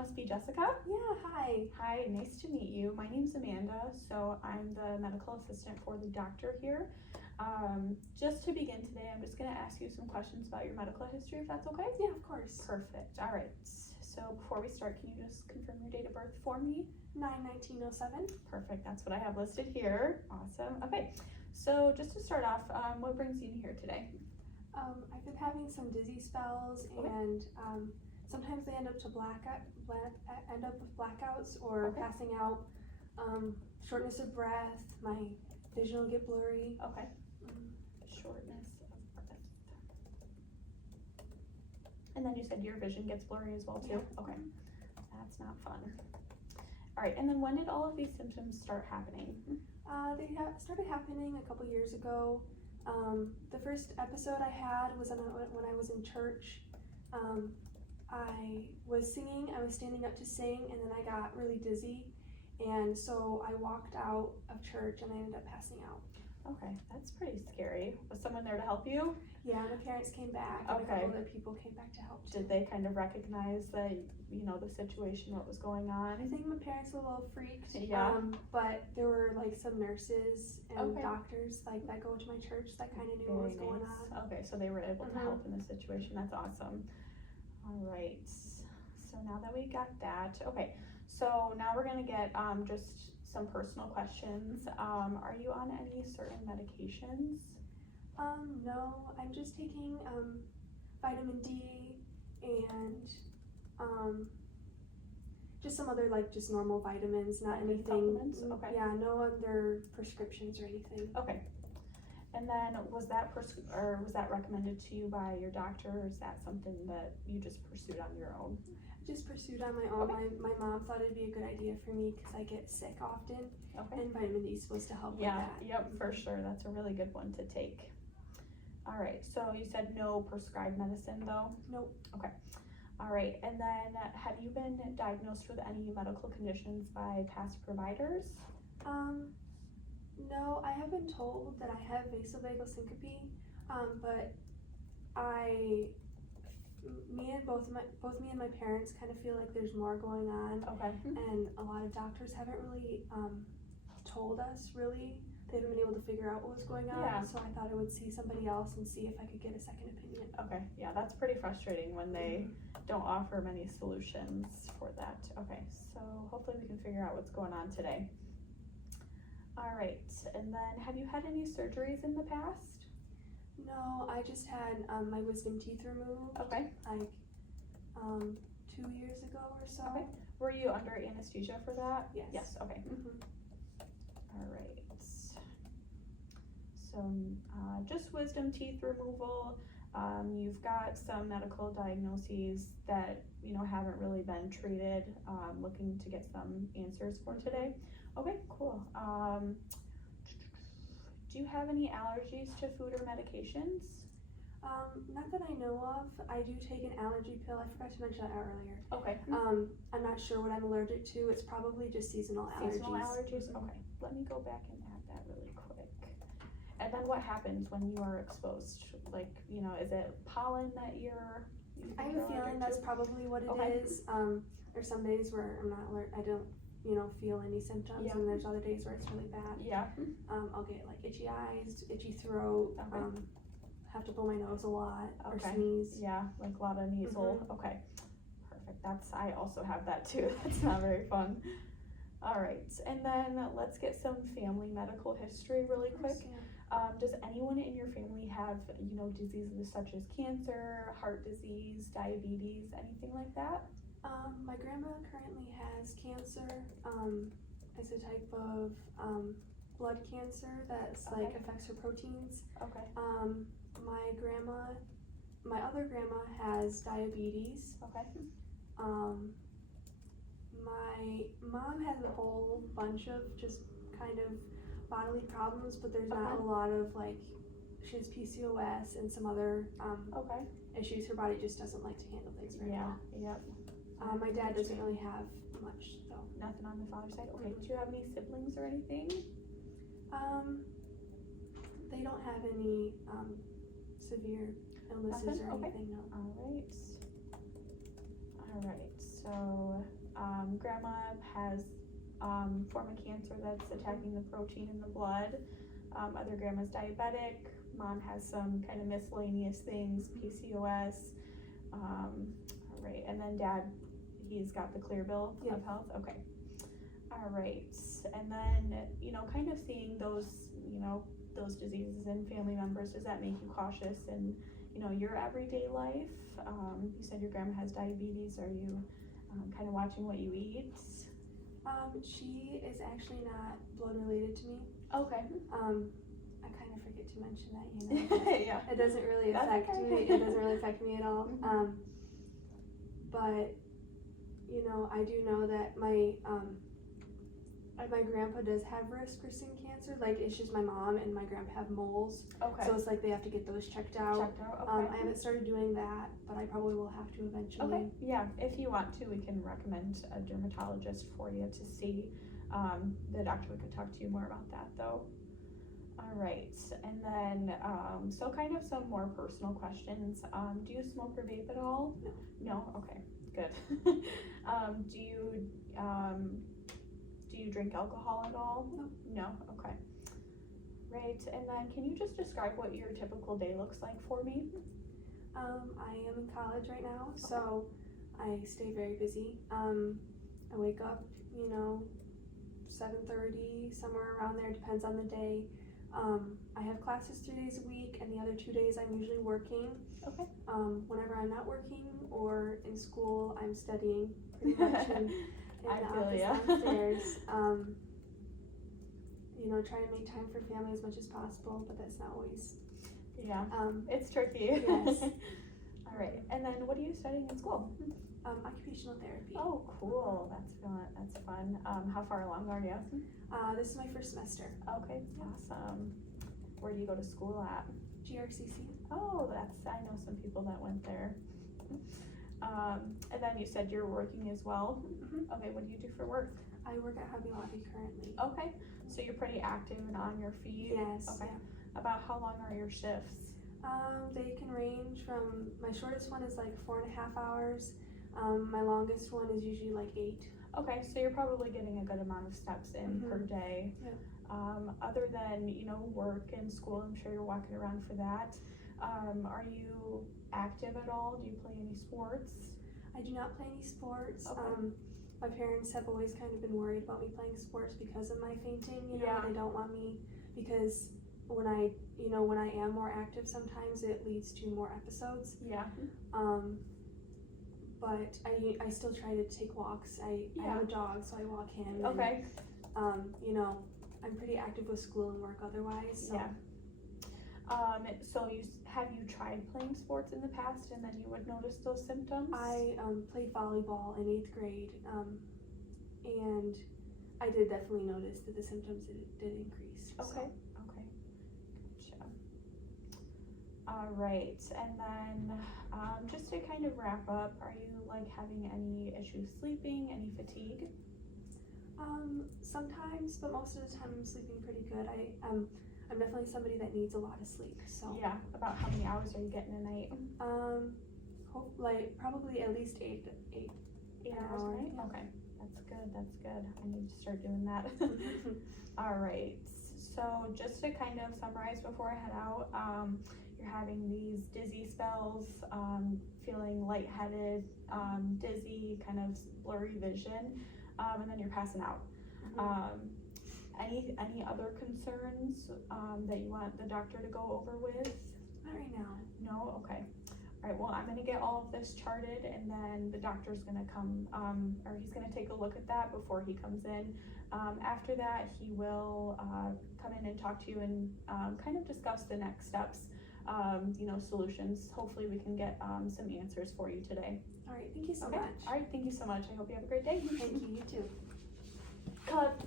must be Jessica. Yeah, hi. Hi, nice to meet you. My name's Amanda, so I'm the medical assistant for the doctor here. Just to begin today, I'm just going to ask you some questions about your medical history, if that's okay? Yeah, of course. Perfect. All right. So before we start, can you just confirm your date of birth for me? 9/1907. Perfect. That's what I have listed here. Awesome. Okay. So just to start off, what brings you in here today? I've been having some dizzy spells, and sometimes they end up with blackouts or Okay. passing out. Shortness of breath. My vision will get blurry. Okay. Shortness of breath. And then you said your vision gets blurry as well too? Yeah. Okay. That's not fun. All right, and then when did all of these symptoms start happening? They started happening a couple years ago. The first episode I had was when I was in church. I was singing, I was standing up to sing, and then I got really dizzy. And so I walked out of church and I ended up passing out. Okay, that's pretty scary. Was someone there to help you? Yeah, my parents came back, and Okay. a couple other people came back to help too. Did they kind of recognize that, the situation, what was going I on? think my parents were a little freaked. Yeah. But there were like some nurses and Okay. doctors that go to my church that kind of knew what was Very going nice. on. Okay, so they were able to Mhm. help in this situation. That's awesome. All right. So now that we got that, okay. So now we're gonna get just some personal questions. Are you on any certain medications? No, I'm just taking vitamin D and just some other just normal vitamins, not Any anything. supplements? Okay. Yeah, no other prescriptions or anything. Okay. And then was that recommended to you by your doctor, or is that something that you just pursued on your own? Just pursued on my own. Okay. My mom thought it'd be a good idea for me because I get sick often, Okay. and vitamin D is supposed to help Yeah, with that. yep, for sure. That's a really good one to take. All right, so you said no prescribed medicine though? Nope. Okay. All right, and then have you been diagnosed with any medical conditions by past providers? No, I have been told that I have vasovagal syncope, but both me and my parents kind of feel like there's more going on, Okay. and a lot of doctors haven't really told us really. They haven't been able to figure out what was going on, Yeah. so I thought I would see somebody else and see if I could get a second opinion. Okay, yeah, that's pretty frustrating when they don't offer many solutions for that. Okay, so hopefully we can figure out what's going on today. All right, and then have you had any surgeries in the past? No, I just had my wisdom teeth removed Okay. like 2 years ago or so. Okay. Were you under anesthesia for that? Yes. Yes, okay. Mhm. All right. So just wisdom teeth removal. You've got some medical diagnoses that haven't really been treated. Looking to get some answers for today. Okay, cool. Do you have any allergies to food or medications? Not that I know of. I do take an allergy pill. I forgot to mention that earlier. Okay. I'm not sure what I'm allergic to. It's probably just seasonal allergies. Seasonal allergies? Mhm. Okay. Let me go back and add that really quick. And then what happens when you are exposed? Is it pollen that you're I have a feeling that's probably what it Okay. is. There's some days where I'm not alert. I don't, feel any symptoms, Yeah. and there's other days where it's really bad. Yeah. I'll get itchy eyes, itchy throat. Okay. Have to blow my nose a lot or Okay. sneeze. Yeah, like a lot of nasal. Okay. Perfect. I also have that too. That's not very fun. All right. And then let's get some family medical history really quick. Yeah. Does anyone in your family have, diseases such as cancer, heart disease, diabetes, anything like that? My grandma currently has cancer. It's a type of blood cancer that's Okay. affects her proteins. Okay. My other grandma has diabetes. Okay. My mom has a whole bunch of just kind of bodily problems, but there's not Okay. a lot of she has PCOS and some other Okay. issues. Her body just doesn't like to handle things very Yeah. well. Yep. My dad doesn't really have much though. Nothing on the father's side. Okay. Do you have any siblings or anything? They don't have any severe illnesses Nothing? or Okay. anything, no. All right. So so grandma has form of cancer that's attacking the protein in the blood. Other grandma's diabetic. Mom has some kind of miscellaneous things, PCOS. All right, and then dad, he's got the clear bill of health. Okay. All right, and then, kind of seeing those, those diseases in family members, does that make you cautious in, your everyday life? You said your grandma has diabetes. Are you kind of watching what you eat? She is actually not blood related to me. Okay. I kind of forget to mention that, Yeah. It doesn't really affect me. It doesn't really affect me at all. But, I do know that my grandpa does have risk for skin cancer. Like, it's just my mom and my grandpa have moles. Okay. So it's like they have to get those checked out. Okay. I haven't started doing that, but I probably will have to eventually. Okay, yeah, if you want to, we can recommend a dermatologist for you to see. The doctor could talk to you more about that though. All right, and then, so kind of some more personal questions. Do you smoke or vape at all? No. No? Okay, good. Do you drink alcohol at all? No. No? Okay. Right, and then can you just describe what your typical day looks like for me? I am in college right now, so I stay very busy. I wake up, 7:30, somewhere around there, depends on the day. I have classes 3 days a week, and the other 2 days I'm usually working. Okay. Whenever I'm not working or in school, I'm studying pretty much in I the feel office ya. downstairs. Try to make time for family as much as possible, but that's not always. Yeah, it's tricky. Yes. All right, and then what are you studying in school? Occupational therapy. Oh, cool. That's fun. How far along are you? This is my first semester. Okay, awesome. Where do you go to school at? GRCC. Oh, I know some people that went there. And then you said you're working as well. Mm-hmm. Okay, what do you do for work? I work at Hobby Lobby currently. Okay, so you're pretty active and on your feet. Yes. Okay. Yeah. About how long are your shifts? They can range from, my shortest one is like 4.5 hours. My longest one is usually like 8. Okay, so you're probably getting a good amount of steps in per day. Yeah. Other than, work and school, I'm sure you're walking around for that. Are you active at all? Do you play any sports? I do not play any sports. Okay. My parents have always kind of been worried about me playing sports because of my fainting. Yeah. They don't want me, because when I am more active, sometimes it leads to more episodes. Yeah. But I still try to take walks. I have a dog, so I walk him. Okay. And, I'm pretty active with school and work otherwise. So. Yeah. So have you tried playing sports in the past and then you would notice those symptoms? I played volleyball in 8th grade, and I did definitely notice that the symptoms did increase. Okay. Okay. Gotcha. All right, and then just to kind of wrap up, are you having any issues sleeping, any fatigue? Sometimes, but most of the time I'm sleeping pretty good. I'm definitely somebody that needs a lot of sleep. So yeah, about how many hours are you getting a night? Probably at least 8 hours a night. Yeah. Okay, that's good. I need to start doing that. All right. So just to kind of summarize before I head out, you're having these dizzy spells, feeling lightheaded, dizzy, kind of blurry vision, and then you're passing out. Any other concerns that you want the doctor to go over with? Not right now. No? Okay. All right, well, I'm going to get all of this charted, and then the doctor's going to come, or he's going to take a look at that before he comes in. After that, he will come in and talk to you and kind of discuss the next steps, solutions. Hopefully we can get some answers for you today. All right, thank you so Okay. much. All right, thank you so much. I hope you have a great day. Thank you, you too. Cut.